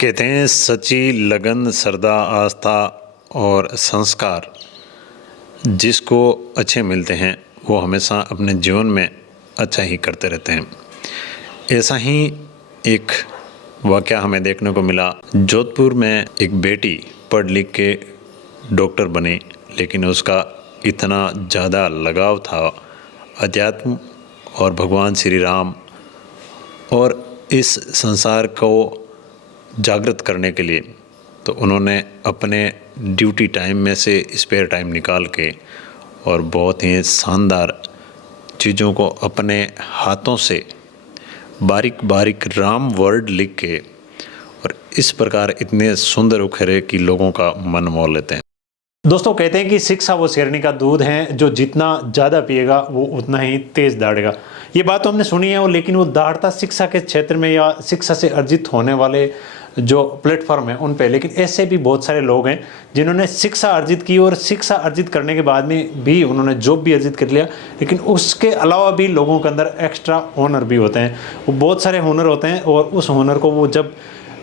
कहते हैं सच्ची लगन, श्रद्धा, आस्था और संस्कार जिसको अच्छे मिलते हैं वो हमेशा अपने जीवन में अच्छा ही करते रहते हैं। ऐसा ही एक वाक़या हमें देखने को मिला। जोधपुर में एक बेटी पढ़ लिख के डॉक्टर बनी, लेकिन उसका इतना ज़्यादा लगाव था अध्यात्म और भगवान श्री राम और इस संसार को जागृत करने के लिए, तो उन्होंने अपने ड्यूटी टाइम में से स्पेयर टाइम निकाल के और बहुत ही शानदार चीज़ों को अपने हाथों से बारीक बारीक राम वर्ड लिख के और इस प्रकार इतने सुंदर उखरे कि लोगों का मन मोह लेते हैं। दोस्तों, कहते हैं कि शिक्षा वो शेरनी का दूध है, जो जितना ज़्यादा पिएगा वो उतना ही तेज़ दौड़ेगा। ये बात तो हमने सुनी है, लेकिन वो दौड़ता शिक्षा के क्षेत्र में या शिक्षा से अर्जित होने वाले जो प्लेटफॉर्म है उन पे। लेकिन ऐसे भी बहुत सारे लोग हैं जिन्होंने शिक्षा अर्जित की और शिक्षा अर्जित करने के बाद में भी उन्होंने जॉब भी अर्जित कर लिया, लेकिन उसके अलावा भी लोगों के अंदर एक्स्ट्रा हुनर भी होते हैं। वो बहुत सारे हुनर होते हैं और उस हुनर को वो जब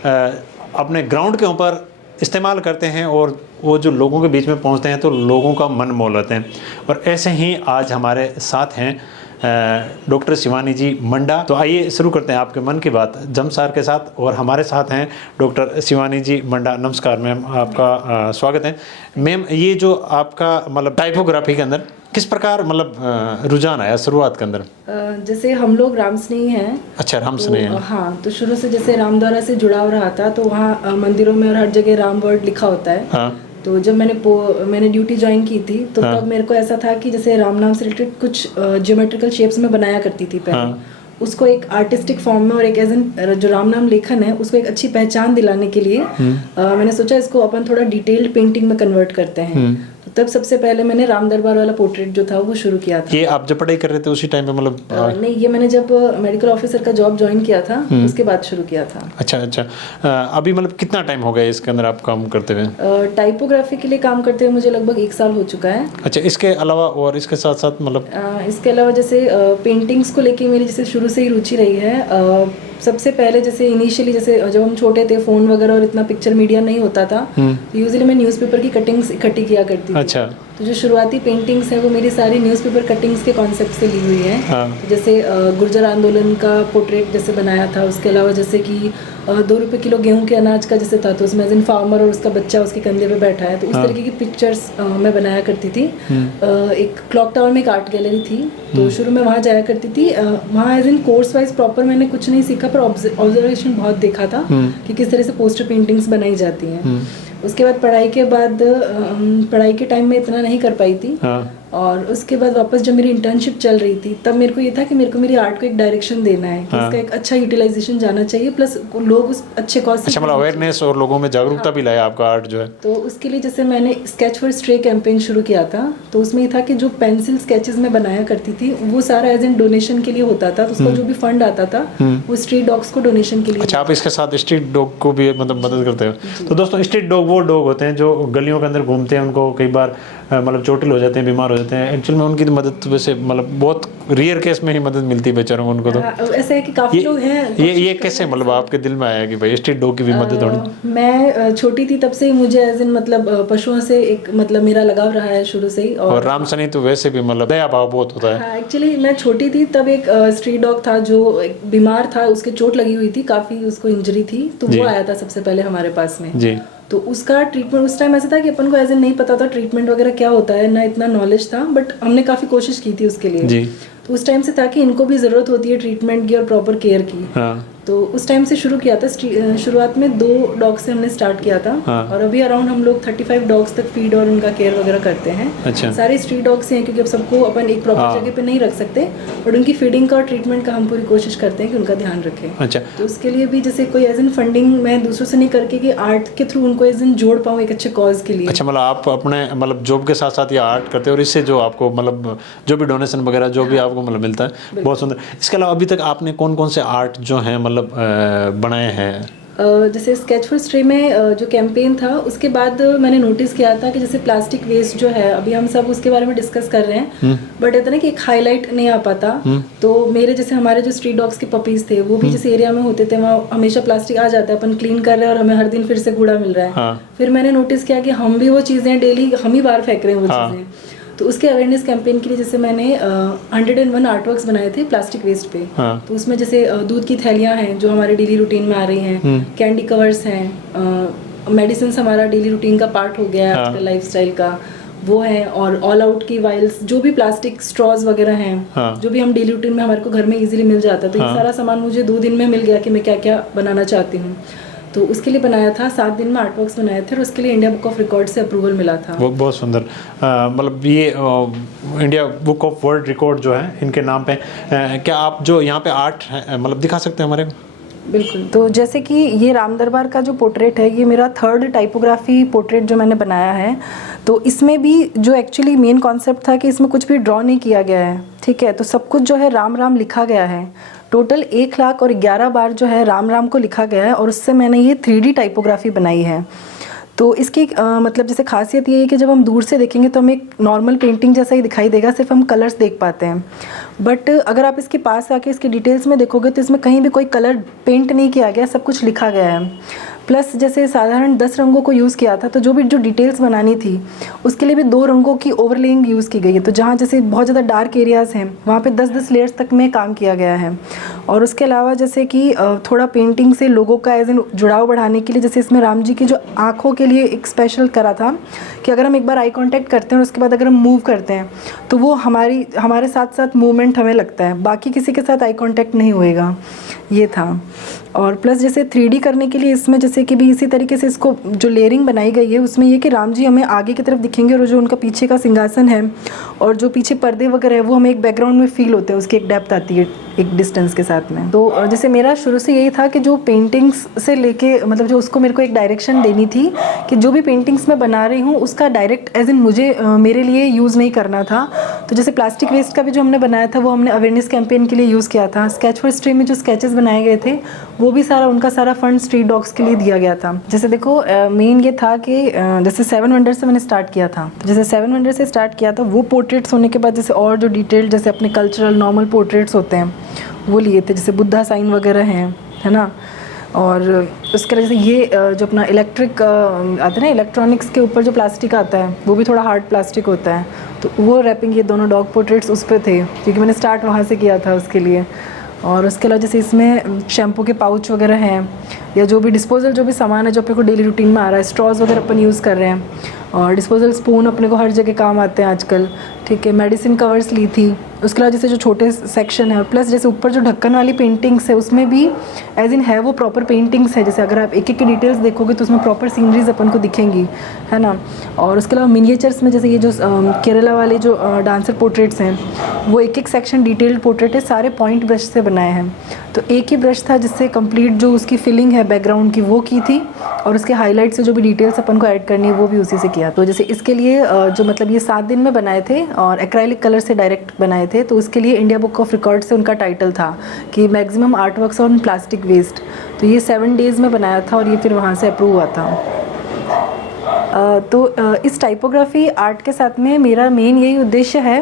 अपने ग्राउंड के ऊपर इस्तेमाल करते हैं और वो जो लोगों के बीच में पहुंचते हैं तो लोगों का मन मोह लेते हैं। और ऐसे ही आज हमारे साथ हैं डॉक्टर शिवानी जी मंडा। तो आइए शुरू करते हैं आपके मन की बात जमसार के साथ। और हमारे साथ हैं डॉक्टर शिवानी जी मंडा। नमस्कार मैम, आपका स्वागत है। मैम, ये जो आपका मतलब टाइपोग्राफी के अंदर किस प्रकार मतलब रुझान आया शुरुआत के अंदर? जैसे हम लोग राम स्नेही हैं। अच्छा, राम स्नेही हैं। हाँ, तो शुरू से जैसे रामद्वारा से जुड़ाव रहा था, तो वहाँ मंदिरों में और हर जगह राम वर्ड लिखा होता है। हाँ। तो जब मैंने ड्यूटी ज्वाइन की थी तो तब मेरे को ऐसा था कि जैसे राम नाम से रिलेटेड कुछ ज्योमेट्रिकल शेप्स में बनाया करती थी पहले। उसको एक आर्टिस्टिक फॉर्म में और एक एज एन जो राम नाम लेखन है उसको एक अच्छी पहचान दिलाने के लिए मैंने सोचा इसको अपन थोड़ा डिटेल्ड पेंटिंग में कन्वर्ट करते हैं। तो तब सबसे पहले मैंने राम दरबार वाला पोर्ट्रेट जो था वो शुरू किया था। ये आप जब पढ़ाई कर रहे थे उसी टाइम पे मतलब? नहीं, ये मैंने जब मेडिकल ऑफिसर का जॉब ज्वाइन किया था उसके बाद शुरू किया था। अच्छा। अभी मतलब कितना टाइम हो गया इसके अंदर आप काम करते हुए? टाइपोग्राफी के लिए काम करते हुए मुझे लगभग 1 साल हो चुका है। अच्छा, इसके अलावा और इसके साथ साथ मतलब इसके अलावा जैसे पेंटिंग्स को लेके मेरी जैसे शुरू से ही रुचि रही है। सबसे पहले जैसे इनिशियली जैसे जब हम छोटे थे, फोन वगैरह और इतना पिक्चर मीडिया नहीं होता था, तो यूजुअली मैं न्यूज़पेपर की कटिंग्स इकट्ठी किया करती थी। अच्छा। तो जो शुरुआती पेंटिंग्स है वो मेरी सारी न्यूज़पेपर कटिंग्स के कॉन्सेप्ट से ली हुई है। तो जैसे गुर्जर आंदोलन का पोर्ट्रेट जैसे बनाया था, उसके अलावा जैसे कि 2 रुपये किलो गेहूं के अनाज का जैसे था, तो उसमें एज इन फार्मर और उसका बच्चा उसके कंधे पे बैठा है, तो इस तरीके की पिक्चर्स मैं बनाया करती थी। एक क्लॉक टावर में एक आर्ट गैलरी थी, तो शुरू में वहाँ जाया करती थी। वहाँ as in course wise proper मैंने कुछ नहीं सीखा, पर ऑब्जर्वेशन बहुत देखा था कि किस तरह से पोस्टर पेंटिंग्स बनाई जाती हैं। उसके बाद पढ़ाई के टाइम में इतना नहीं कर पाई थी। और उसके बाद वापस जब मेरी इंटर्नशिप चल रही थी तब मेरे को ये था कि मेरे को मेरी आर्ट को एक डायरेक्शन देना है कि इसका एक अच्छा यूटिलाइजेशन जाना चाहिए, प्लस लोग उस अच्छे कॉज। अच्छा, मतलब अवेयरनेस और लोगों में जागरूकता भी लाया आपका आर्ट जो है। तो उसके लिए जैसे मैंने स्केच फॉर स्ट्रे कैंपेन शुरू किया था। तो उसमें ये था कि जो पेंसिल स्केचेस में बनाया करती थी वो सारा एज इन डोनेशन के लिए होता था, तो उसका जो भी फंड आता था वो स्ट्रीट डॉग्स को डोनेशन के लिए। अच्छा, आप इसके साथ स्ट्रीट डॉग को भी मतलब मदद करते हो? तो दोस्तों, स्ट्रीट डॉग वो डॉग होते हैं जो गलियों के अंदर घूमते हैं, उनको कई बार मतलब चोटिल हो जाते हैं, बीमार हो जाते हैं। एक्चुअल में उनकी तो मदद वैसे मतलब बहुत रेयर केस में ही मदद मिलती है बेचारों को। उनको तो ऐसे है कि काफी लोग हैं। ये कैसे मतलब आपके दिल में आया कि भाई स्ट्रीट डॉग की भी मदद होनी? मैं छोटी थी तब से ही मुझे एज इन मतलब पशुओं से एक मतलब मेरा लगाव रहा है शुरू से ही। और राम सनी तो वैसे भी मतलब दया भाव बहुत होता है। एक्चुअली मैं छोटी थी तब एक स्ट्रीट डॉग था जो बीमार था, उसके चोट लगी हुई थी, काफी उसको इंजरी थी, तो वो आया था सबसे पहले हमारे पास में जी। तो उसका ट्रीटमेंट उस टाइम ऐसा था कि अपन को एज इन नहीं पता था ट्रीटमेंट वगैरह क्या होता है, ना इतना नॉलेज था, बट हमने काफ़ी कोशिश की थी उसके लिए जी। तो उस टाइम से था कि इनको भी ज़रूरत होती है ट्रीटमेंट की और प्रॉपर केयर की। तो उस टाइम से शुरू किया था। शुरुआत में 2 डॉग से हमने स्टार्ट किया था। और अभी अराउंड हम लोग 35 डॉग्स तक फीड और उनका केयर वगैरह करते हैं। अच्छा। सारे स्ट्रीट डॉग्स हैं क्योंकि अब सबको अपन एक प्रॉपर जगह पे नहीं रख सकते, और उनकी फीडिंग का और ट्रीटमेंट का हम पूरी कोशिश करते हैं कि उनका ध्यान रखें। अच्छा। तो उसके लिए भी जैसे कोई एज इन फंडिंग मैं दूसरों से नहीं करके कि आर्ट के थ्रू उनको एज इन जोड़ पाऊँ एक अच्छे कॉज के लिए। अच्छा, मतलब आप अपने मतलब जॉब के साथ साथ ये आर्ट करते हैं और इससे जो आपको मतलब जो भी डोनेशन वगैरह जो भी आपको मतलब मिलता है, बहुत सुंदर। इसके अलावा अभी तक आपने कौन कौन से आर्ट जो है मतलब बनाए हैं? जैसे स्केच फॉर स्ट्रे में जो कैंपेन था उसके बाद मैंने नोटिस किया था कि जैसे प्लास्टिक वेस्ट जो है अभी हम सब उसके बारे में डिस्कस कर रहे हैं, बट कहते ना कि एक हाईलाइट नहीं आ पाता। तो मेरे जैसे हमारे जो स्ट्रीट डॉग्स के पपीज थे वो भी जिस एरिया में होते थे वहाँ हमेशा प्लास्टिक आ जाता है, अपन क्लीन कर रहे हैं और हमें हर दिन फिर से कूड़ा मिल रहा है। हाँ। फिर मैंने नोटिस किया कि हम भी वो चीज़ें डेली हम ही बाहर फेंक रहे हैं वो चीज़ें। तो उसके अवेयरनेस कैंपेन के लिए जैसे मैंने 101 आर्टवर्क्स बनाए थे प्लास्टिक वेस्ट पे। तो उसमें जैसे दूध की थैलियाँ हैं जो हमारे डेली रूटीन में आ रही हैं, कैंडी कवर्स हैं, मेडिसिन हमारा डेली रूटीन का पार्ट हो गया है आजकल लाइफस्टाइल का, वो है, और ऑल आउट की वाइल्स, जो भी प्लास्टिक स्ट्रॉज वगैरह हैं, जो भी हम डेली रूटीन में हमारे को घर में इजीली मिल जाता है। तो ये सारा सामान मुझे 2 दिन में मिल गया कि मैं क्या क्या बनाना चाहती हूँ। तो उसके लिए बनाया था, 7 दिन में आर्टवर्क्स बनाए थे और उसके लिए इंडिया बुक ऑफ रिकॉर्ड से अप्रूवल मिला था। वो बहुत सुंदर, मतलब ये India book of world record जो है इनके नाम पे, क्या आप जो यहाँ पे आर्ट है मतलब दिखा सकते हैं हमारे? बिल्कुल। तो जैसे कि ये राम दरबार का जो पोर्ट्रेट है ये मेरा 3rd टाइपोग्राफी पोर्ट्रेट जो मैंने बनाया है। तो इसमें भी जो एक्चुअली मेन कॉन्सेप्ट था कि इसमें कुछ भी ड्रॉ नहीं किया गया है, ठीक है। तो सब कुछ जो है राम राम लिखा गया है। टोटल 1,11 बार जो है राम राम को लिखा गया है और उससे मैंने ये 3D टाइपोग्राफी बनाई है। तो इसकी मतलब जैसे खासियत ये है कि जब हम दूर से देखेंगे तो हमें एक नॉर्मल पेंटिंग जैसा ही दिखाई देगा, सिर्फ हम कलर्स देख पाते हैं। बट अगर आप इसके पास आके इसके डिटेल्स में देखोगे तो इसमें कहीं भी कोई कलर पेंट नहीं किया गया, सब कुछ लिखा गया है। प्लस जैसे साधारण 10 रंगों को यूज़ किया था, तो जो डिटेल्स बनानी थी उसके लिए भी 2 रंगों की ओवरलेइंग यूज़ की गई है। तो जहाँ जैसे बहुत ज़्यादा डार्क एरियाज़ हैं वहाँ पे 10-10 लेयर्स तक में काम किया गया है। और उसके अलावा जैसे कि थोड़ा पेंटिंग से लोगों का एज इन जुड़ाव बढ़ाने के लिए जैसे इसमें राम जी की जो आँखों के लिए एक स्पेशल करा था कि अगर हम एक बार आई कांटेक्ट करते हैं और उसके बाद अगर हम मूव करते हैं तो वो हमारे साथ साथ मूवमेंट हमें लगता है, बाकी किसी के साथ आई कांटेक्ट नहीं होएगा, ये था। और प्लस जैसे 3D करने के लिए इसमें जैसे कि भी इसी तरीके से इसको जो लेयरिंग बनाई गई है उसमें ये कि राम जी हमें आगे की तरफ दिखेंगे और जो उनका पीछे का सिंहासन है और जो पीछे पर्दे वगैरह है वो हमें एक बैकग्राउंड में फील होते हैं, उसकी एक डेप्थ आती है एक डिस्टेंस के साथ में। तो जैसे मेरा शुरू से यही था कि जो पेंटिंग्स से लेके मतलब जो उसको मेरे को एक डायरेक्शन देनी थी कि जो भी पेंटिंग्स मैं बना रही हूँ उसका डायरेक्ट एज इन मुझे मेरे लिए यूज़ नहीं करना था। तो जैसे प्लास्टिक वेस्ट का भी जो हमने बनाया था वो हमने अवेयरनेस कैंपेन के लिए यूज़ किया था। स्केच फॉर स्ट्रे में जो स्केचेस बनाए गए थे वो भी सारा उनका सारा फंड स्ट्रीट डॉग्स के लिए दिया गया था। जैसे देखो मेन ये था कि जैसे 7 वंडर से मैंने स्टार्ट किया था, तो जैसे 7 वंडर से स्टार्ट किया था वो पोर्ट्रेट्स होने के बाद जैसे और जो डिटेल्ड जैसे अपने कल्चरल नॉर्मल पोर्ट्रेट्स होते हैं वो लिए थे, जैसे बुद्धा साइन वगैरह हैं, है ना। और उसके जैसे ये जो अपना इलेक्ट्रिक आता है ना, इलेक्ट्रॉनिक्स के ऊपर जो प्लास्टिक आता है वो भी थोड़ा हार्ड प्लास्टिक होता है, तो वो रैपिंग ये दोनों डॉग पोर्ट्रेट्स उस पर थे क्योंकि मैंने स्टार्ट वहाँ से किया था उसके लिए। और उसके अलावा जैसे इसमें शैम्पू के पाउच वगैरह हैं या जो भी डिस्पोजल जो भी सामान है जो अपने को डेली रूटीन में आ रहा है, स्ट्रॉज वगैरह अपन यूज़ कर रहे हैं और डिस्पोजल स्पून अपने को हर जगह काम आते हैं आजकल, ठीक है। मेडिसिन कवर्स ली थी। उसके अलावा जैसे जो छोटे सेक्शन है और प्लस जैसे ऊपर जो ढक्कन वाली पेंटिंग्स है उसमें भी एज इन है वो प्रॉपर पेंटिंग्स है, जैसे अगर आप एक एक की डिटेल्स देखोगे तो उसमें प्रॉपर सीनरीज अपन को दिखेंगी, है ना। और उसके अलावा मिनिएचर्स में जैसे ये जो केरला वाले जो डांसर पोर्ट्रेट्स हैं वो एक एक सेक्शन डिटेल्ड पोर्ट्रेट है, सारे पॉइंट ब्रश से बनाए हैं। तो एक ही ब्रश था जिससे कंप्लीट जो उसकी फिलिंग है बैकग्राउंड की वो की थी और उसके हाईलाइट से जो भी डिटेल्स अपन को ऐड करनी है वो भी उसी से किया। तो जैसे इसके लिए जो मतलब ये 7 दिन में बनाए थे और एक्राइलिक कलर से डायरेक्ट बनाए थे, तो उसके लिए इंडिया बुक ऑफ रिकॉर्ड से उनका टाइटल था कि maximum art works on plastic waste. तो ये 7 डेज़ में बनाया था और ये फिर वहाँ से अप्रूव हुआ था। तो इस टाइपोग्राफी आर्ट के साथ में मेरा मेन यही उद्देश्य है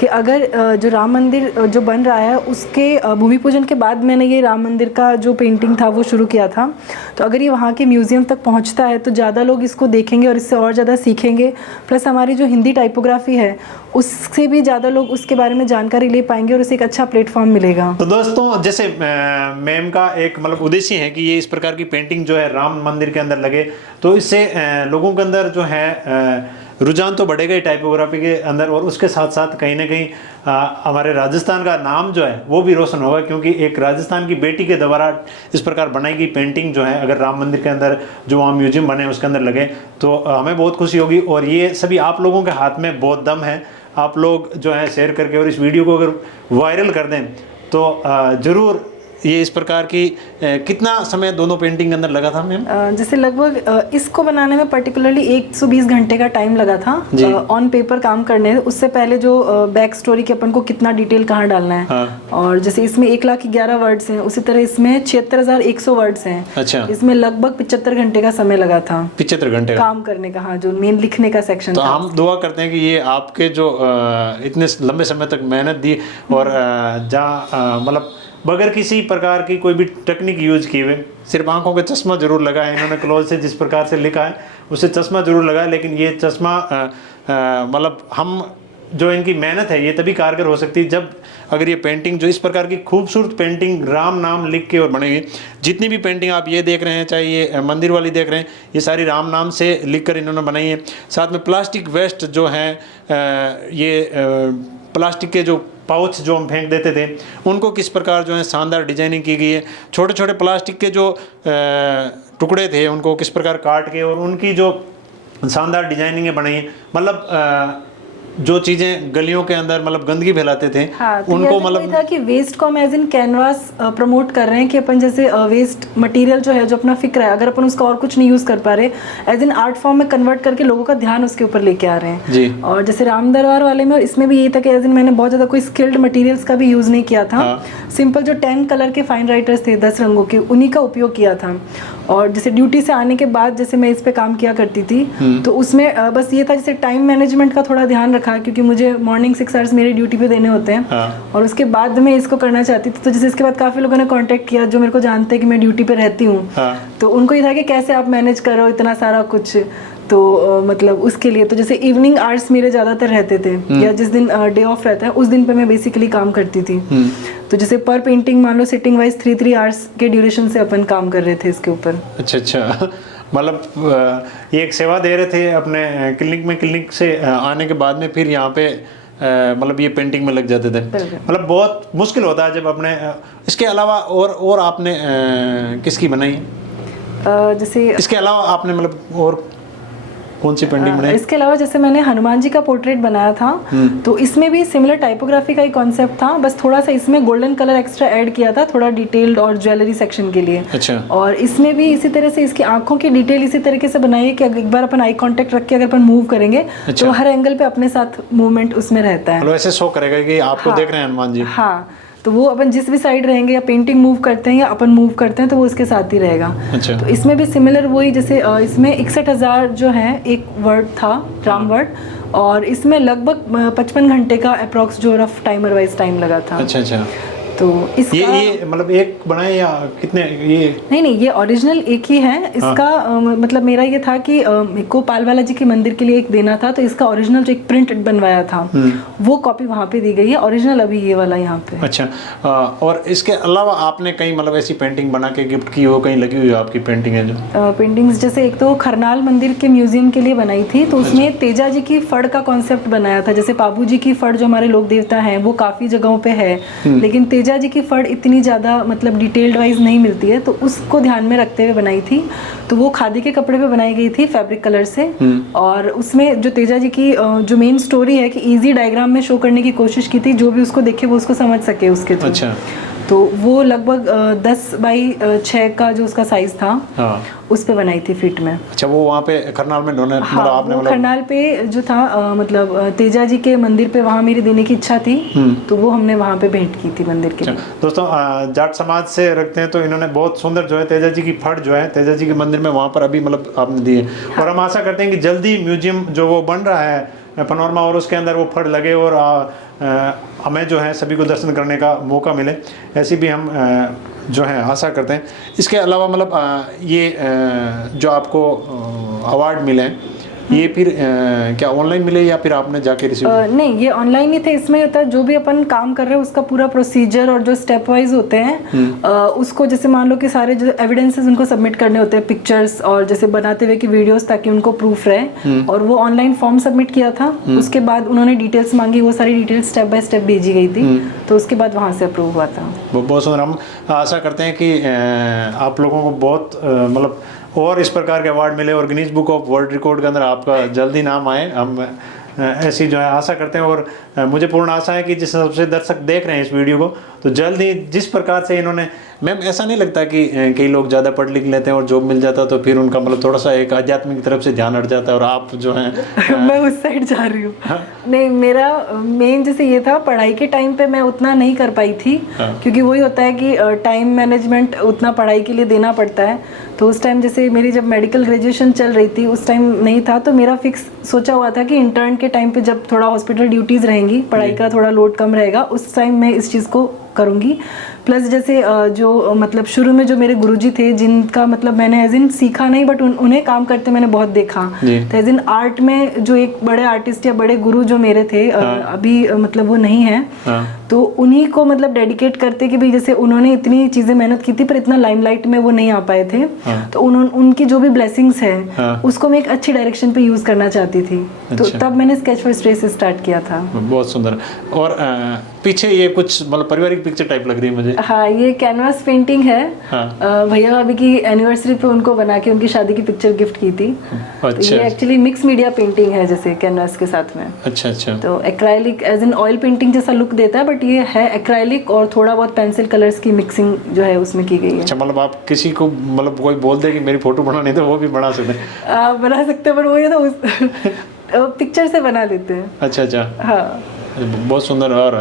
कि अगर जो राम मंदिर जो बन रहा है उसके भूमि पूजन के बाद मैंने ये राम मंदिर का जो पेंटिंग था वो शुरू किया था, तो अगर ये वहाँ के म्यूज़ियम तक पहुँचता है तो ज़्यादा लोग इसको देखेंगे और इससे और ज़्यादा सीखेंगे। प्लस हमारी जो हिंदी टाइपोग्राफी है उससे भी ज़्यादा लोग उसके बारे में जानकारी ले पाएंगे और उसे एक अच्छा प्लेटफॉर्म मिलेगा। तो दोस्तों जैसे मैम का एक मतलब उद्देश्य है कि ये इस प्रकार की पेंटिंग जो है राम मंदिर के अंदर लगे, तो इससे लोगों के अंदर जो है रुझान तो बढ़ेगा ही टाइपोग्राफी के अंदर, और उसके साथ साथ कहीं ना कहीं हमारे राजस्थान का नाम जो है वो भी रोशन होगा, क्योंकि एक राजस्थान की बेटी के द्वारा इस प्रकार बनाई गई पेंटिंग जो है अगर राम मंदिर के अंदर जो वहाँ म्यूजियम बने उसके अंदर लगे तो हमें बहुत खुशी होगी। और ये सभी आप लोगों के हाथ में बहुत दम है, आप लोग जो है शेयर करके और इस वीडियो को अगर वायरल कर दें तो ज़रूर ये इस प्रकार की कितना समय दोनों पेंटिंग के अंदर लगा था मैम? जैसे लगभग इसको बनाने में पर्टिकुलरली 120 घंटे का टाइम लगा था ऑन पेपर काम करने। उससे पहले जो बैक स्टोरी के अपन को कितना डिटेल कहाँ डालना है। हाँ। और जैसे इसमें 1,11,000 वर्ड्स हैं, उसी तरह इसमें 76,100 वर्ड्स हैं। अच्छा। इसमें लगभग 75 घंटे का समय लगा था 75 घंटे काम करने का। हाँ, जो मेन लिखने का सेक्शन तो था। हम दुआ करते हैं कि ये आपके जो इतने लंबे समय तक मेहनत दी और जहाँ मतलब बगैर किसी प्रकार की कोई भी टेक्निक यूज किए हुए, सिर्फ आंखों के चश्मा जरूर लगा है इन्होंने क्लोज से जिस प्रकार से लिखा है उससे चश्मा जरूर लगा है, लेकिन ये चश्मा मतलब हम जो इनकी मेहनत है ये तभी कारगर हो सकती है जब अगर ये पेंटिंग जो इस प्रकार की खूबसूरत पेंटिंग राम नाम लिख के और बनेगी। जितनी भी पेंटिंग आप ये देख रहे हैं, चाहे ये मंदिर वाली देख रहे हैं, ये सारी राम नाम से लिख कर इन्होंने बनाई है। साथ में प्लास्टिक वेस्ट जो है ये प्लास्टिक के जो पाउच जो हम फेंक देते थे उनको किस प्रकार जो है शानदार डिजाइनिंग की गई है। छोटे छोटे प्लास्टिक के जो टुकड़े थे उनको किस प्रकार काट के और उनकी जो शानदार डिजाइनिंग बनाई है। मतलब जो चीजें गलियों के अंदर मतलब गंदगी फैलाते थे हाँ, तो उनको मतलब था कि वेस्ट को हम एज इन कैनवास प्रमोट कर रहे हैं कि अपन जैसे वेस्ट मटेरियल जो है जो अपना फिक्र है अगर अपन उसका और कुछ नहीं यूज कर पा रहे एज इन आर्ट फॉर्म में कन्वर्ट करके लोगों का ध्यान उसके ऊपर लेके आ रहे हैं जी। और जैसे राम दरबार वाले में और इसमें भी यही था कि एज इन मैंने बहुत ज्यादा कोई स्किल्ड मटेरियल्स का भी यूज नहीं किया था। सिंपल जो 10 कलर के फाइन राइटर्स थे 10 रंगों के उन्हीं का उपयोग किया था। और जैसे ड्यूटी से आने के बाद जैसे मैं इस पे काम किया करती थी तो उसमें बस ये था जैसे टाइम मैनेजमेंट का थोड़ा ध्यान रखा क्योंकि मुझे मॉर्निंग 6 आवर्स मेरे ड्यूटी पे देने होते हैं। और उसके बाद मैं इसको करना चाहती थी तो जैसे इसके बाद काफी लोगों ने कांटेक्ट किया जो मेरे को जानते हैं कि मैं ड्यूटी पे रहती हूँ। तो उनको ये था कि कैसे आप मैनेज करो इतना सारा कुछ। तो मतलब उसके लिए तो जैसे इवनिंग आवर्स मेरे ज़्यादातर रहते थे या जिस दिन डे ऑफ रहता है उस दिन पे मैं बेसिकली काम करती थी। तो जैसे पर पेंटिंग मान लो सिटिंग वाइज 3 आवर्स के ड्यूरेशन से अपन काम कर रहे थे इसके ऊपर। अच्छा मतलब ये एक सेवा दे रहे थे अपने क्लिनिक में, क्लिनिक से आने के बाद में फिर यहाँ पे मतलब ये पेंटिंग में लग जाते थे। मतलब बहुत मुश्किल होता है जब अपने इसके अलावा और आपने किसकी बनाई जैसे इसके अलावा आपने मतलब और कौन सी पेंटिंग बनाई? इसके अलावा जैसे मैंने हनुमान जी का पोर्ट्रेट बनाया था तो इसमें भी सिमिलर टाइपोग्राफी का ही कॉन्सेप्ट था, बस थोड़ा सा इसमें गोल्डन कलर एक्स्ट्रा ऐड किया था थोड़ा डिटेल्ड और ज्वेलरी सेक्शन के लिए। अच्छा। और इसमें भी इसी तरह से इसकी आंखों की डिटेल इसी तरीके से बनाई है कि एक बार अपन आई कांटेक्ट रख के अगर अपन मूव करेंगे तो हर एंगल पे अपने साथ मूवमेंट उसमें रहता है। ऐसे शो करेगा कि आपको देख रहे हैं हनुमान जी। हाँ, तो वो अपन जिस भी साइड रहेंगे या पेंटिंग मूव करते हैं या अपन मूव करते हैं तो वो उसके साथ ही रहेगा। अच्छा। तो इसमें भी सिमिलर वही जैसे इसमें 61,000 जो है एक वर्ड था राम वर्ड और इसमें लगभग 55 घंटे का अप्रॉक्स जो रफ टाइमर वाइज टाइम लगा था। अच्छा अच्छा। तो इसका ये मतलब एक बनाए या कितने ये? नहीं ये ओरिजिनल एक ही है इसका। मतलब मेरा ये था कि मेरे को पालवाला जी के मंदिर के लिए एक देना था तो इसका ओरिजिनल जो एक प्रिंट बनवाया था वो कॉपी वहाँ पे दी गई है, ओरिजिनल अभी ये वाला यहाँ पे। अच्छा। और इसके अलावा आपने कहीं मतलब ऐसी पेंटिंग बना के गिफ्ट की हो, कहीं लगी हुई आपकी पेंटिंग है जो? पेंटिंग्स जैसे एक तो खरनाल मंदिर के म्यूजियम के लिए बनाई थी तो उसमें तेजा जी की फड़ का कॉन्सेप्ट बनाया था। जैसे बाबू जी की फड़ जो हमारे लोक देवता है वो काफी जगहों पे है लेकिन तेजा जी की फड़ इतनी ज़्यादा मतलब डिटेल्ड वाइज नहीं मिलती है तो उसको ध्यान में रखते हुए बनाई थी। तो वो खादी के कपड़े पे बनाई गई थी फैब्रिक कलर से और उसमें जो तेजा जी की जो मेन स्टोरी है कि इजी डायग्राम में शो करने की कोशिश की थी, जो भी उसको देखे वो उसको समझ सके उसके थ्रू। अच्छा। तो वो लगभग 10x6 का जो उसका साइज था उस पे बनाई थी फीट में। अच्छा, वो वहाँ पे खरनाल में डोनेट हाँ, आपने वो खरनाल पे जो था मतलब तेजा जी के मंदिर पे वहाँ मेरी देने की इच्छा थी तो वो हमने वहाँ पे भेंट की थी मंदिर के। दोस्तों जाट समाज से रखते हैं तो इन्होंने बहुत सुंदर जो है तेजा जी की फड़ जो है तेजा जी के मंदिर में वहाँ पर अभी मतलब आपने दी है। और हम आशा करते हैं कि जल्दी म्यूजियम जो वो बन रहा है पनोरमा और उसके अंदर वो फड़ लगे और हमें जो है सभी को दर्शन करने का मौका मिले, ऐसी भी हम जो है आशा करते हैं। इसके अलावा मतलब ये जो आपको अवार्ड मिले ये फिर क्या ऑनलाइन मिले या फिर आपने जाके रिसीव? नहीं, ये ऑनलाइन ही थे। इसमें होता है जो भी अपन काम कर रहे हैं उसका पूरा प्रोसीजर और जो स्टेप वाइज होते हैं उसको जैसे मान लो कि सारे जो एविडेंसेस उनको सबमिट करने होते हैं, पिक्चर्स और जैसे बनाते हुए की वीडियोस, ताकि उनको प्रूफ रहे। और वो ऑनलाइन फॉर्म सबमिट किया था। उसके बाद उन्होंने डिटेल्स मांगी, वो सारी डिटेल्स स्टेप बाय स्टेप भेजी गई थी तो उसके बाद वहाँ से अप्रूव हुआ था। बहुत सुंदर। हम आशा करते हैं कि आप लोगों को बहुत मतलब और इस प्रकार के अवार्ड मिले और Guinness book of world record के अंदर आपका जल्दी नाम आए, हम ऐसी जो है आशा करते हैं। और मुझे पूर्ण आशा है कि जिस सबसे दर्शक देख रहे हैं इस वीडियो को तो जल्द ही जिस प्रकार से इन्होंने, मैम ऐसा नहीं लगता कि कई लोग ज़्यादा पढ़ लिख लेते हैं और जॉब मिल जाता है तो फिर उनका मतलब थोड़ा सा एक आध्यात्मिक तरफ से ध्यान हट जाता है और आप जो है मैं उस साइड जा रही हूँ। नहीं, मेरा मेन जैसे ये था, पढ़ाई के टाइम पे मैं उतना नहीं कर पाई थी, क्योंकि वही होता है कि टाइम मैनेजमेंट उतना पढ़ाई के लिए देना पड़ता है। तो उस टाइम जैसे मेरी जब मेडिकल ग्रेजुएशन चल रही थी उस टाइम नहीं था, तो मेरा फिक्स सोचा हुआ था कि इंटर्न के टाइम पे जब थोड़ा हॉस्पिटल ड्यूटीज़ रहेंगी, पढ़ाई का थोड़ा लोड कम रहेगा, उस टाइम मैं इस चीज़ को करूँगी। प्लस जैसे जो मतलब शुरू में जो मेरे गुरुजी थे, जिनका मतलब मैंने एज इन सीखा नहीं बट उन्हें काम करते मैंने बहुत देखा, तो एज इन आर्ट में जो एक बड़े आर्टिस्ट या बड़े गुरु जो मेरे थे, अभी मतलब वो नहीं है, तो उन्हीं को मतलब डेडिकेट करते कि भाई जैसे उन्होंने इतनी चीज़ें मेहनत की थी पर इतना लाइमलाइट में वो नहीं आ पाए थे, तो उनकी जो भी ब्लेसिंग्स है उसको मैं एक अच्छी डायरेक्शन पे यूज़ करना चाहती थी। तो तब मैंने स्केच फॉर स्ट्रेस स्टार्ट किया था। बहुत सुंदर। और पीछे ये कुछ मतलब पारिवारिक पिक्चर टाइप लग रही है मुझे। हाँ, ये कैनवास पेंटिंग है। भैया भाभी की एनिवर्सरी पे उनको बना के उनकी शादी की पिक्चर गिफ्ट की थी। अच्छा। तो ये एक्चुअली मिक्स मीडिया पेंटिंग है, जैसे कैनवास के साथ में। अच्छा अच्छा। तो acrylic as in oil painting जैसा लुक देता है, बट ये है एक्राइलिक और थोड़ा बहुत पेंसिल कलर्स की मिक्सिंग जो है उसमें की गई है। अच्छा, मतलब आप किसी को मतलब कोई बोल दे कि मेरी फोटो बनानी तो वो भी बना सकते हैं? बना सकते हैं, पर वो ये तो उस पिक्चर से बना लेते हैं। अच्छा अच्छा। हाँ, बहुत सुंदर। और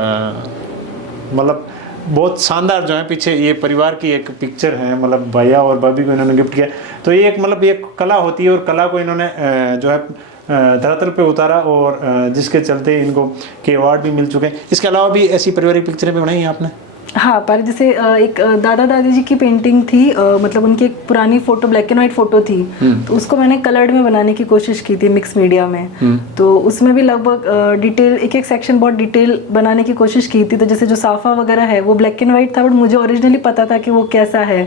मतलब बहुत शानदार जो है पीछे ये परिवार की एक पिक्चर है, मतलब भैया और भाभी को इन्होंने गिफ्ट किया। तो ये एक मतलब ये कला होती है और कला को इन्होंने जो है धरातल पे उतारा और जिसके चलते इनको के अवार्ड भी मिल चुके हैं। इसके अलावा भी ऐसी पारिवारिक पिक्चरें भी बनाई हैं आपने? हाँ, पर जैसे एक दादा दादी जी की पेंटिंग थी, मतलब उनकी एक पुरानी photo, black and white photo थी, तो उसको मैंने कलर्ड में बनाने की कोशिश की थी मिक्स मीडिया में। तो उसमें भी लगभग डिटेल, एक एक सेक्शन बहुत डिटेल बनाने की कोशिश की थी। तो जैसे जो साफा वगैरह है वो ब्लैक एंड व्हाइट था, बट मुझे ओरिजिनली पता था कि वो कैसा है,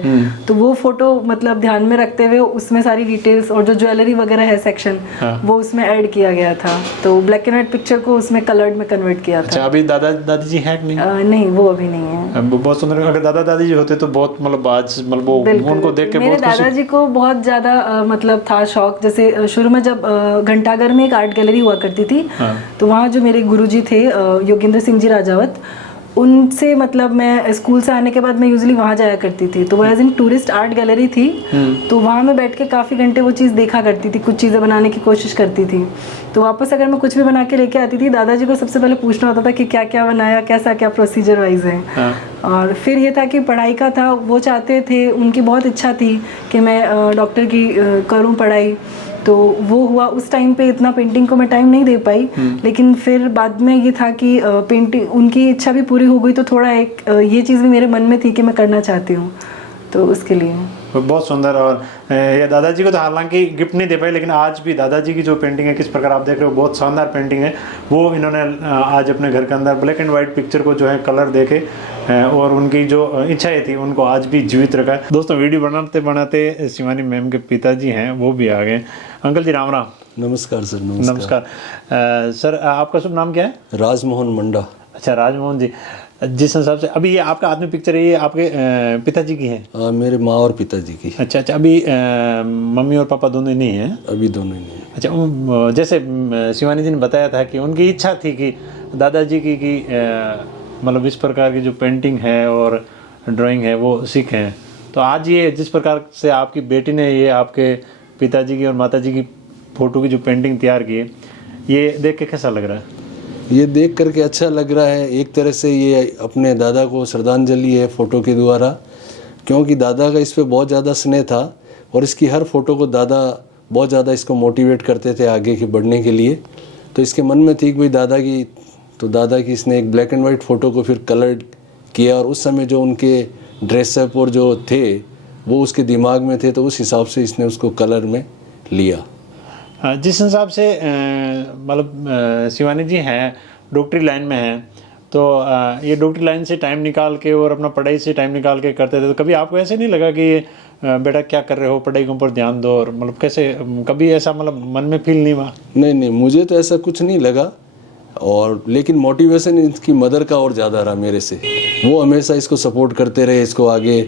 तो वो फोटो मतलब ध्यान में रखते हुए उसमें सारी डिटेल्स और जो ज्वेलरी वगैरह है सेक्शन, वो उसमें ऐड किया गया था। तो ब्लैक एंड व्हाइट पिक्चर को उसमें कलर्ड में कन्वर्ट किया था। अच्छा, अभी दादा दादी जी हैं कि नहीं? नहीं, वो अभी नहीं है। बहुत सुंदर। अगर दादा दादी जी होते तो बहुत मतलब आज मतलब वो उनको देख के मेरे बहुत खुशी। दादाजी को बहुत ज्यादा मतलब था शौक। जैसे शुरू में जब घंटाघर में एक आर्ट गैलरी हुआ करती थी, तो वहाँ जो मेरे गुरुजी थे योगेंद्र सिंह जी राजावत, उनसे मतलब मैं स्कूल से आने के बाद मैं यूजुअली वहाँ जाया करती थी। तो वो as in tourist art gallery थी, तो वहाँ मैं बैठ के काफ़ी घंटे वो चीज़ देखा करती थी, कुछ चीज़ें बनाने की कोशिश करती थी। तो वापस अगर मैं कुछ भी बना के लेके आती थी, दादाजी को सबसे पहले पूछना होता था कि क्या क्या बनाया, कैसा क्या प्रोसीजर वाइज है। और फिर ये था कि पढ़ाई का था, वो चाहते थे, उनकी बहुत इच्छा थी कि मैं डॉक्टर की करूँ पढ़ाई। तो वो हुआ। उस टाइम पे इतना पेंटिंग को मैं टाइम नहीं दे पाई, लेकिन फिर बाद में ये था कि पेंटिंग, उनकी इच्छा भी पूरी हो गई, तो थोड़ा एक ये चीज़ भी मेरे मन में थी कि मैं करना चाहती हूँ, तो उसके लिए। बहुत सुंदर। और ये दादाजी को तो हालांकि गिफ्ट नहीं दे पाए, लेकिन आज भी दादाजी की जो पेंटिंग है, किस प्रकार आप देख रहे हो, बहुत शानदार पेंटिंग है। वो इन्होंने आज अपने घर के अंदर ब्लैक एंड वाइट पिक्चर को जो है कलर देके और उनकी जो इच्छाएं थी उनको आज भी जीवित रखा है। दोस्तों, वीडियो बनाते बनाते शिवानी मैम के पिताजी हैं वो भी आ गए। अंकल जी, राम राम। नमस्कार सर। नमस्कार सर, आपका शुभ नाम क्या है? राजमोहन मंडा। अच्छा, राजमोहन जी। जिस हिसाब से अभी ये आपका आदमी पिक्चर है, ये आपके पिताजी की है? मेरे माँ और पिताजी की। अच्छा अच्छा। अभी मम्मी और पापा दोनों नहीं हैं? अभी दोनों ही नहीं। अच्छा, जैसे शिवानी जी ने बताया था कि उनकी इच्छा थी कि दादाजी की मतलब इस प्रकार की जो पेंटिंग है और ड्राइंग है वो सीखें। तो आज ये जिस प्रकार से आपकी बेटी ने ये आपके पिताजी की और माताजी की फ़ोटो की जो पेंटिंग तैयार की है, ये देख के कैसा लग रहा है? ये देख करके अच्छा लग रहा है। एक तरह से ये अपने दादा को श्रद्धांजलि है फ़ोटो के द्वारा, क्योंकि दादा का इस पर बहुत ज़्यादा स्नेह था और इसकी हर फ़ोटो को दादा बहुत ज़्यादा इसको मोटिवेट करते थे आगे की बढ़ने के लिए। तो इसके मन में थी कि भाई दादा की इसने एक ब्लैक एंड वाइट फ़ोटो को फिर कलर किया, और उस समय जो उनके ड्रेसअप और जो थे वो उसके दिमाग में थे, तो उस हिसाब से इसने उसको कलर में लिया। जिस हिसाब से मतलब शिवानी जी हैं डॉक्टरी लाइन में हैं, तो ये डॉक्टरी लाइन से टाइम निकाल के और अपना पढ़ाई से टाइम निकाल के करते थे, तो कभी आपको ऐसे नहीं लगा कि बेटा क्या कर रहे हो, पढ़ाई के ऊपर ध्यान दो, और मतलब कैसे कभी ऐसा मतलब मन में फील नहीं हुआ? नहीं, मुझे तो ऐसा कुछ नहीं लगा। और लेकिन मोटिवेशन इसकी मदर का और ज़्यादा रहा मेरे से। वो हमेशा इसको सपोर्ट करते रहे, इसको आगे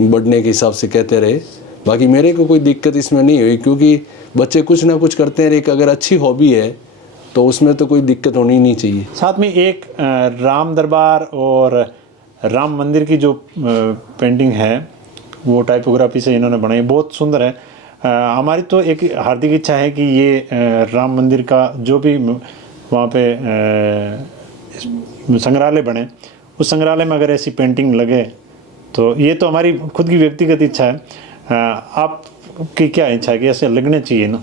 बढ़ने के हिसाब से कहते रहे। बाकी मेरे को कोई दिक्कत इसमें नहीं हुई, क्योंकि बच्चे कुछ ना कुछ करते हैं। एक अगर अच्छी हॉबी है तो उसमें तो कोई दिक्कत होनी नहीं चाहिए। साथ में एक राम दरबार और राम मंदिर की जो पेंटिंग है वो टाइपोग्राफी से इन्होंने बनाई, बहुत सुंदर है। हमारी तो एक हार्दिक इच्छा है कि ये राम मंदिर का जो भी वहाँ पे संग्रहालय बने, उस संग्रहालय में अगर ऐसी पेंटिंग लगे तो ये तो हमारी खुद की व्यक्तिगत इच्छा है। आपकी क्या इच्छा है कि ऐसे लगने चाहिए ना?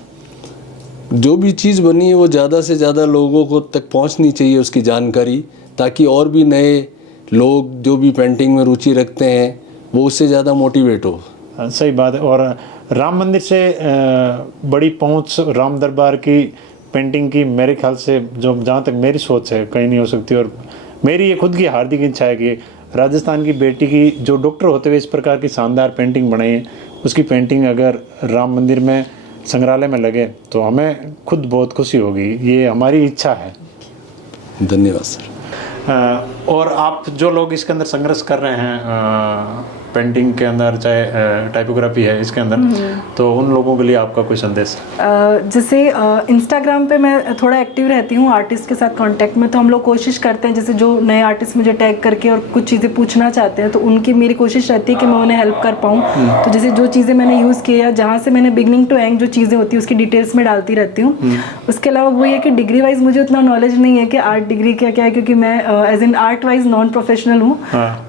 जो भी चीज़ बनी है वो ज़्यादा से ज़्यादा लोगों को तक पहुंचनी चाहिए उसकी जानकारी, ताकि और भी नए लोग जो भी पेंटिंग में रुचि रखते हैं वो उससे ज़्यादा मोटिवेट हो। सही बात है। और राम मंदिर से बड़ी पहुंच राम दरबार की पेंटिंग की मेरे ख्याल से, जो जहाँ तक मेरी सोच है, कहीं नहीं हो सकती। और मेरी ये खुद की हार्दिक इच्छा है कि राजस्थान की बेटी की जो डॉक्टर होते हुए इस प्रकार की शानदार पेंटिंग बनाई है, उसकी पेंटिंग अगर राम मंदिर में संग्रहालय में लगे तो हमें खुद बहुत खुशी होगी। ये हमारी इच्छा है। धन्यवाद सर। और आप जो लोग इसके अंदर संघर्ष कर रहे हैं पेंटिंग के अंदर, चाहे टाइपोग्राफी है इसके अंदर, तो उन लोगों के लिए आपका कोई संदेश? जैसे इंस्टाग्राम पे मैं थोड़ा एक्टिव रहती हूँ आर्टिस्ट के साथ कांटेक्ट में, तो हम लोग कोशिश करते हैं, जैसे जो नए आर्टिस्ट मुझे टैग करके और कुछ चीज़ें पूछना चाहते हैं तो उनकी मेरी कोशिश रहती है कि मैं उन्हें हेल्प कर पाऊँ। तो जैसे जो चीज़ें मैंने यूज़ किया, जहाँ से मैंने बिगनिंग टू एंड जो चीज़ें होती है उसकी डिटेल्स में डालती रहती हूँ। उसके अलावा वो ये कि डिग्री वाइज मुझे उतना नॉलेज नहीं है कि आर्ट डिग्री क्या क्या है, क्योंकि मैं as in art wise non professional हूँ।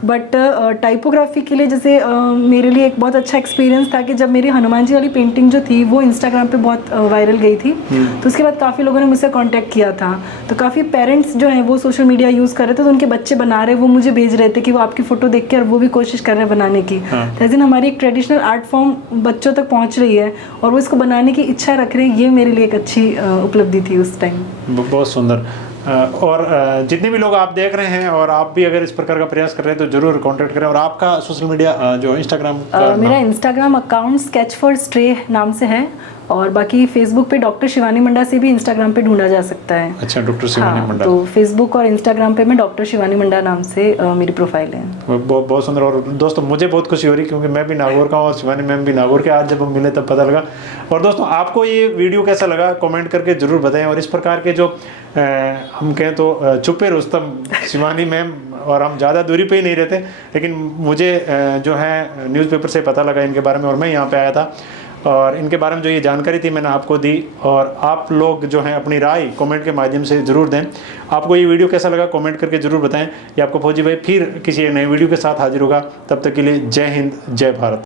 बट टाइपोग्राफी के लिए जैसे मेरे लिए एक बहुत अच्छा एक्सपीरियंस था कि जब मेरी हनुमान जी वाली पेंटिंग जो थी वो इंस्टाग्राम पे बहुत वायरल गई थी, तो उसके बाद काफ़ी लोगों ने मुझसे कांटेक्ट किया था। तो काफ़ी पेरेंट्स जो हैं वो सोशल मीडिया यूज़ कर रहे थे, तो उनके बच्चे बना रहे, वो मुझे भेज रहे थे कि वो आपकी फ़ोटो देख के और वो भी कोशिश कर रहे हैं बनाने की। एज इन हमारी एक ट्रेडिशनल आर्ट फॉर्म बच्चों तक पहुँच रही है और वो इसको बनाने की इच्छा रख रहे हैं। ये मेरे लिए एक अच्छी उपलब्धि थी उस टाइम। बहुत सुंदर। और जितने भी लोग आप देख रहे हैं और आप भी अगर इस प्रकार का प्रयास कर रहे हैं तो जरूर कांटेक्ट करें। और आपका सोशल मीडिया जो इंस्टाग्राम मेरा Instagram account sketch for stray नाम से है, और बाकी फेसबुक पे डॉक्टर शिवानी मंडा से भी इंस्टाग्राम पे ढूंढा जा सकता है। अच्छा, डॉक्टर शिवानी मंडा। तो फेसबुक और इंस्टाग्राम पे मैं डॉक्टर शिवानी मंडा नाम से मेरी प्रोफाइल है। बहुत सुंदर। और दोस्तों मुझे बहुत खुशी हो रही क्योंकि मैं भी नागौर का हूँ और शिवानी मैम भी नागौर के। आज जब हम मिले तब पता लगा। और दोस्तों आपको ये वीडियो कैसा लगा कमेंट करके जरूर बताएं। और इस प्रकार के जो हम कहें तो छुपे रुस्तम शिवानी मैम और हम ज़्यादा दूरी पे ही नहीं रहते, लेकिन मुझे जो है न्यूज़पेपर से पता लगा इनके बारे में और मैं यहाँ पे आया था और इनके बारे में जो ये जानकारी थी मैंने आपको दी। और आप लोग जो हैं अपनी राय कमेंट के माध्यम से ज़रूर दें। आपको ये वीडियो कैसा लगा कमेंट करके ज़रूर बताएं। ये आपको फौजी भाई फिर किसी नए वीडियो के साथ हाजिर होगा। तब तक के लिए जय हिंद, जय भारत।